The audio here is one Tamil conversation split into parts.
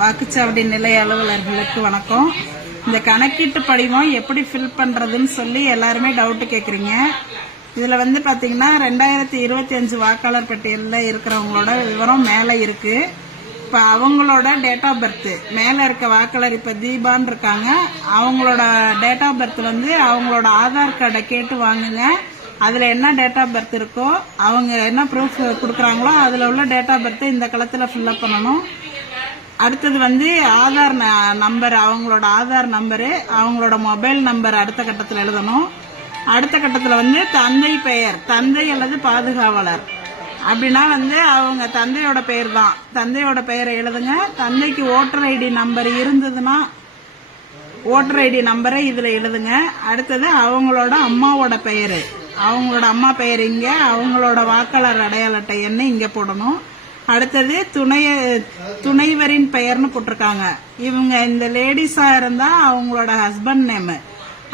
வாக்குச்சாவடி நிலைய அலுவலர்களுக்கு வணக்கம். இந்த கணக்கீட்டு படிவம் எப்படி ஃபில் பண்றதுன்னு சொல்லி எல்லாருமே டவுட் கேக்குறீங்க. இதுல பாத்தீங்கன்னா 2025 வாக்காளர் பட்டியலில் இருக்கிறவங்களோட விவரம் மேல இருக்கு. இப்ப அவங்களோட டேட் ஆஃப் பர்த் மேல இருக்க வாக்காளர் இப்ப தீபான்னு இருக்காங்க. அவங்களோட டேட் ஆஃப் பர்த் அவங்களோட ஆதார் கார்டை கேட்டு வாங்குங்க. அதுல என்ன டேட் ஆஃப் பர்த் இருக்கோ அவங்க என்ன ப்ரூஃப் கொடுக்குறாங்களோ அதுல உள்ள டேட் ஆஃப் பர்த் இந்த களத்துல ஃபில்அப் பண்ணணும். அடுத்தது ஆதார் நம்பர், அவங்களோட ஆதார் நம்பரு, அவங்களோட மொபைல் நம்பர் அடுத்த கட்டத்தில் எழுதணும். அடுத்த கட்டத்தில் தந்தை பெயர், தந்தை அல்லது பாதுகாவலர் அப்படின்னா அவங்க தந்தையோட பெயர் தான். தந்தையோட பெயரை எழுதுங்க. தந்தைக்கு ஓட்டர் ஐடி நம்பர் இருந்ததுன்னா ஓட்டர் ஐடி நம்பரை இதுல எழுதுங்க. அடுத்தது அவங்களோட அம்மாவோட பெயரு, அவங்களோட அம்மா பெயர் இங்க, அவங்களோட வாக்காளர் அடையாள அட்டை எண்ணை இங்க போடணும். அடுத்தது துணைவரின் பெயர்னு போட்டிருக்காங்க. இவங்க இந்த லேடிஸா இருந்தா அவங்களோட ஹஸ்பண்ட் நேம்,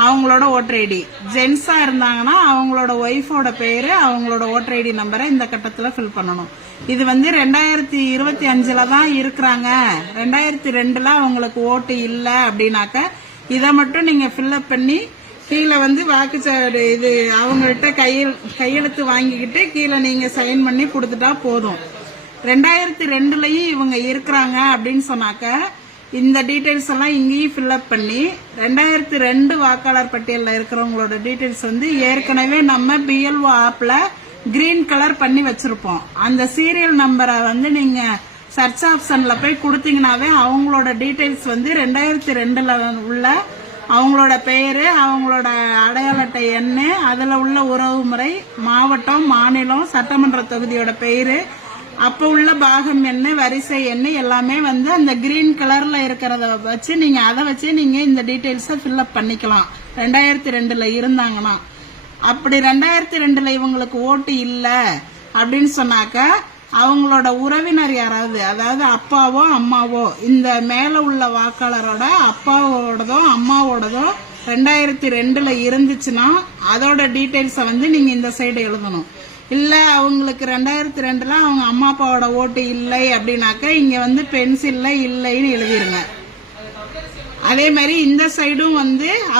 அவங்களோட ஓட்டர் ஐடி. ஜென்ஸா இருந்தாங்கன்னா அவங்களோட ஒய்ஃபோட பேரு, அவங்களோட ஓட்டர் ஐடி நம்பரை இந்த கட்டத்துல ஃபில் பண்ணணும். இது 2025 தான் இருக்கிறாங்க. 2002 அவங்களுக்கு ஓட்டு இல்ல அப்படின்னாக்க இதை மட்டும் நீங்க ஃபில்அப் பண்ணி கீழே வாக்குச்சாவடி இது அவங்கள்ட்ட கையெழுத்து வாங்கிக்கிட்டு கீழே நீங்க சைன் பண்ணி கொடுத்துட்டா போதும். 2002லயும் இவங்க இருக்கிறாங்க அப்படின்னு சொன்னாக்க இந்த டீடைல்ஸ் எல்லாம் இங்கேயும் ஃபில்அப் பண்ணி 2002 வாக்காளர் பட்டியலில் இருக்கிறவங்களோட டீடைல்ஸ் ஏற்கனவே நம்ம பிஎல்ஓ ஆப்ல கிரீன் கலர் பண்ணி வச்சிருப்போம். அந்த சீரியல் நம்பரை நீங்க சர்ச் ஆப்ஷன்ல போய் கொடுத்தீங்கன்னாவே அவங்களோட டீடைல்ஸ் 2002ல உள்ள அவங்களோட பெயரு, அவங்களோட அடையாள அட்டை எண்ணு, அதுல உள்ள உறவு முறை, மாவட்டம், மாநிலம், சட்டமன்ற தொகுதியோட பெயரு, அப்ப உள்ள பாகம் எண்ணு, வரிசை எண்ணு எல்லாமே அந்த கிரீன் கலர்ல இருக்கிறத வச்சு நீங்க அதை வச்சு நீங்க இந்த டீடைல்ஸ ஃபில்அப் பண்ணிக்கலாம். 2002ல இருந்தாங்கன்னா. அப்படி 2002ல இவங்களுக்கு ஓட்டு இல்ல அப்படின்னு சொன்னாக்க அவங்களோட உறவினர் யாராவது, அதாவது அப்பாவோ அம்மாவோ, இந்த மேல உள்ள வாக்காளரோட அப்பாவோடதோ அம்மாவோடதோ 2002ல இருந்துச்சுன்னா அதோட டீடைல்ஸ நீங்க இந்த சைடு எழுதணும். இல்ல அவங்களுக்கு 2002ல அவங்க அம்மா அப்பாவோட ஓட்டு இல்லை அப்படின்னாக்க இங்க பென்சில்ல இல்லைன்னு எழுதிருங்க. அதே மாதிரி இந்த சைடும்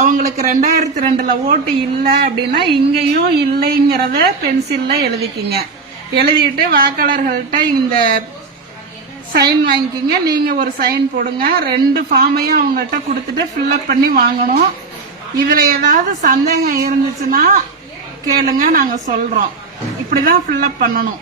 அவங்களுக்கு 2002ல ஓட்டு இல்ல அப்படின்னா இங்கேயும் இல்லைங்கிறத பென்சில்ல எழுதிக்கிங்க. எழுதிட்டு வாக்காளர்கள்ட்ட இந்த சைன் வாங்கிக்கிங்க. நீங்க ஒரு சைன் போடுங்க. 2 ஃபார்மையும் அவங்கள்ட்ட கொடுத்துட்டு ஃபில்அப் பண்ணி வாங்கணும். இதுல ஏதாவது சந்தேகம் இருந்துச்சுன்னா கேளுங்க, நாங்க சொல்றோம். இப்படிதான் ஃபில்அப் பண்ணணும்.